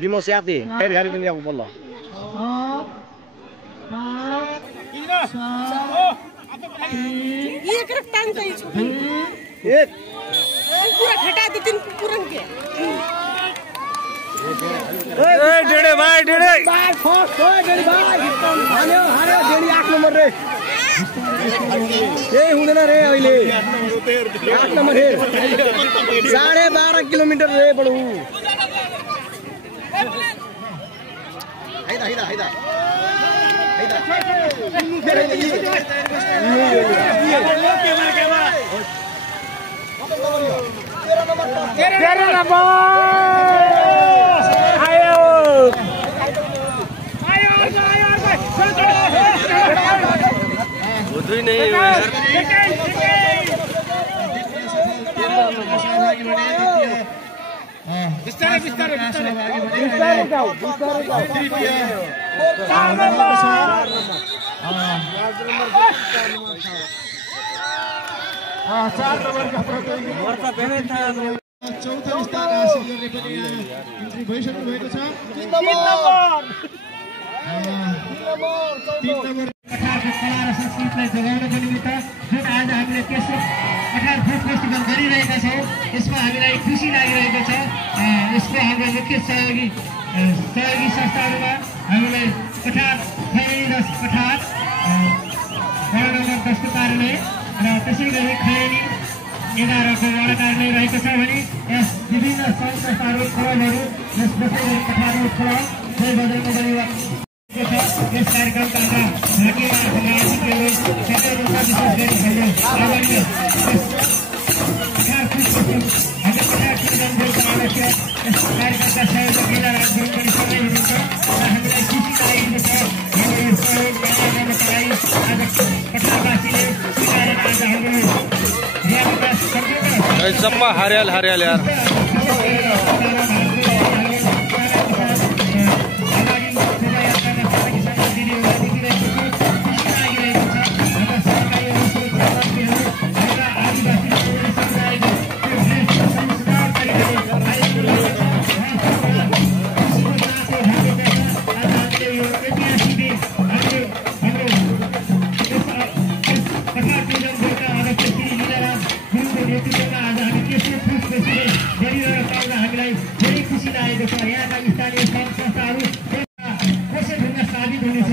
Dimos siati. Hari ini aku bola. ये कर time चाहिए एक पूरा घटा दे तीन पूरा के ए डेडे भाई फर्स्ट हो डेडे भाई हाल्यो डेडी 8 नम्बर रे ए हुँदैन रे अहिले 8 नम्बर रे 12.5 किलोमिटर रे बडु हैदा तेरा नंबर आयो उधर नहीं यार बिस्तारे जाओ चौथो स्थान हासिल गर्ने पनि इन्ट्री भइसक्नु भएको छ 3 नम्बर कठारको कला र संस्कृतिलाई जोगाउनको निमित्त जुन आज हामीले तेस्रो कठार फुड फेस्टिभल गरिरहेका छौँ यसमा हामीलाई खुसी लागिरहेको छ यसको हाम्रो मुख्य सहयोगी संस्थाहरूमा हामीलाई कठार खैरेनी 10 कठार वडा नम्बर 10 को कार्यालय र त्यसै गरी खैरेनी 11 को वडा कार्यालय रहेको छ भने यस विभिन्न सङ्घ संस्थाहरू क्लबहरू यस बसेको कठारको क्लब जय बजरङ्ग बली यस कार्यक्रमका भागीमा समाजहरू सबै रूपमा विशेष गरी हाम्रो कठार चिन्तनको आवश्यक यस कार्यक्रमका सहयोगी राजगुरु पनि सबै हुनुहुन्छ र हामीलाई खुसी लागेको छ हाम्रो यो सहयोग आज कठारवासीले स्वीकारेर आज हाम्रो सम्म हरियाल यार हामीलाई धेरै खुसी लागेको छ यहाँका स्थानीय सङ्घ संस्थाहरू कसै ढुङ्गा साबित हुनेछ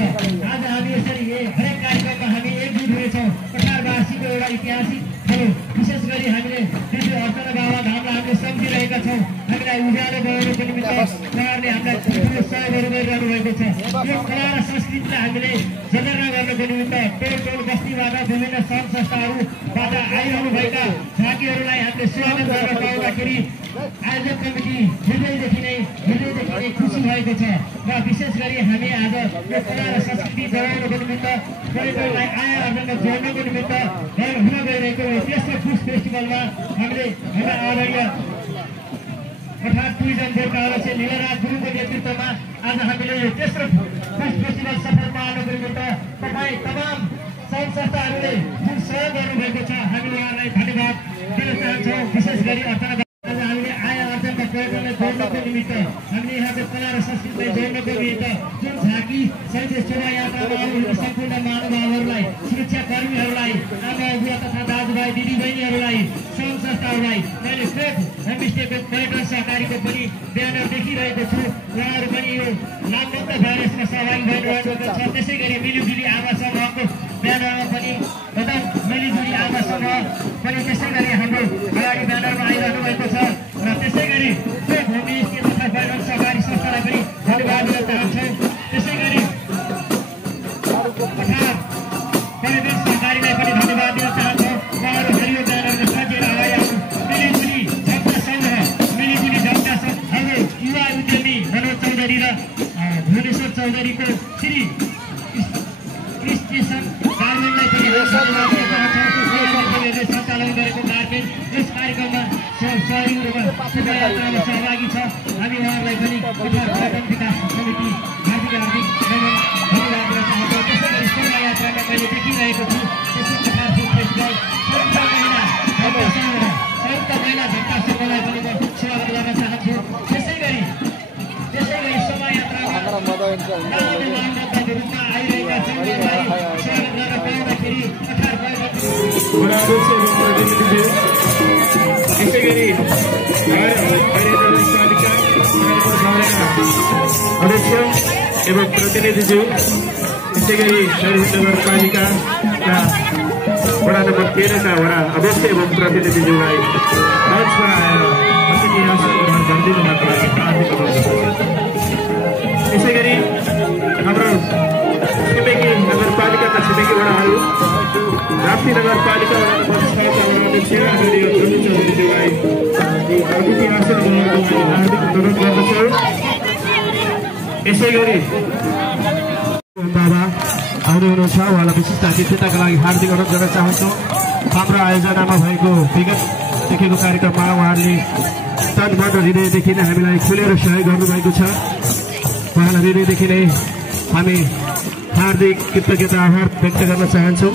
आज हामी यसरी हरेक कार्यक्रममा हामी एकजुट हुनेछौँ कठारवासीको एउटा ऐतिहासिक हो विशेष गरी हामीले जुन अर्चना बाबा धामलाई हामीले सम्झिरहेका छौँ हामीलाई उज्यालो गराउनको निमित्त उहाँहरूले हामीलाई ठुलो सहयोगहरू गरिरहनु भएको छ यो कला र संस्कृतिलाई हामीले जगेर्ना गर्नको निमित्त टोल बस्तीबाट विभिन्न सङ्घ संस्थाहरूबाट आइरहनुभएका झाँकीहरूलाई हामीले स्वागत गर्न पाउँदाखेरि आयोजक कमिटी हृदयदेखि नै खुसी भएको छ र विशेष गरी हामी आज यो कला र संस्कृति जोगाउनको निमित्त पर्यटनलाई आय आर्जनमा जोड्नको निमित्त हुन गइरहेको तेस्रो फुड फेस्टिभलमा हामीले हाम्रा आदरणीय कठार टुरिज्म बोर्डका अध्यक्ष नीलराज गुरुङको नेतृत्वमा आज हामीले यो तेस्रो फुड फेस्टिभल सफल पार्नको निमित्त तपाईँ तमाम सङ्घ संस्थाहरूले जुन सहयोग गर्नुभएको छ हामी उहाँहरूलाई धन्यवाद दिन चाहन्छौँ विशेष गरी अर्चना आज हामीले आय आर्जनका पर्यटनलाई जोड्नको निमित्त हामीले यहाँको कला र संस्कृतिलाई जोड्नको निमित्त जुन झाँकी सहित शोभायात्रामा आउनुहुने सम्पूर्ण महानुभावहरूलाई सुरक्षाकर्मीहरूलाई आमा बुवा तथा दाजुभाइ दिदीबहिनीहरूलाई सङ्घ संस्थाहरूलाई मैले सेफ होमस्टेको पर्यटन सहकारीको पनि ब्यानर देखिरहेको छु उहाँहरू पनि यो लामबन्द भाइरसमा सहभागी भइरहेको छ त्यसै गरी मिलिजुली आमा समूहको ब्यानरमा पनि एकदम मिलिजुली आमा समूह पनि त्यसै गरी हाम्रो अगाडि ब्यानरमा आइरहनु भएको छ र त्यसै गरी सेफ होमस्टे तथा पर्यटन सहकारी संस्थालाई पनि धन्यवाद दिन चाहन्छौँ त्यसै गरी कठार पर्यटन सहकारीलाई पनि धन्यवाद दिन चाहन्छौँ उहाँहरू हरियो ब्यानरमा सजिएर आइरहनु मिलिजुली जनता सङ्घ मिलिजुली जनता सङ्घ हाम्रो युवा उद्यमी मनोज चौधरी र भुवनेश्वर चौधरीको श्री क्रिस्टेसन गार्मेन्टलाई पनि सञ्चालन गरेको मार्केट यस कार्यक्रममा सहयोगी रूपमा शोभायात्रामा सहभागी छ हामी उहाँहरूलाई पनि कठार पर्यटन विकास समिति हार्दिक धन्यवाद दिन चाहन्छौँ त्यसै गरी शोभायात्रामा मैले देखिरहेको छु त्यसै कठार फुड फेस्टिभल संयुक्त महिला जनता सङ्घलाई पनि म स्वागत गर्न चाहन्छु त्यसै गरी वडा अध्यक्ष एवं प्रतिनिधिज्यू यसै गरी अध्यक्ष एवं प्रतिनिधिज्यू यसै गरी नगरपालिकाका वडा नम्बर 13 का वडा अध्यक्ष एवं प्रतिनिधिज्यूलाई मञ्चमा आएर अतिथि आसन ग्रहण गरिदिनुको लागि हार्दिक अनुरोध गर्दछु। यसै गरी हाम्रो छिमेकी नगरपालिकाका छिमेकी वडाहरू राप्ती नगरपालिका वडा नम्बर 6 का वडा अध्यक्ष आदरणीय धनु चौधरीज्यूलाई अतिथि आसन ग्रहणको लागि हार्दिक अनुरोध गर्दछु। यसै गरी बाबा आउनु हुनुहुन्छ, उहाँलाई विशिष्ट अतिथिताका लागि हार्दिक अनुरोध गर्न चाहन्छु। हाम्रो आयोजनामा भएको विगतदेखिको कार्यक्रममा उहाँहरूले तन मन र हृदयदेखि नै हामीलाई खुलेर सहयोग गर्नुभएको छ। उहाँलाई हृदयदेखि नै हामी हार्दिक कृतज्ञता आभार व्यक्त गर्न चाहन्छौँ।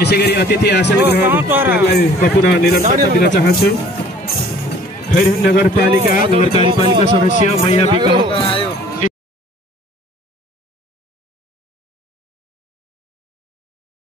यसै गरी अतिथि आसन ग्रहणलाई पुनः निरन्तरता दिन चाहन्छु। खैरहन नगरपालिका सदस्य मैया बिक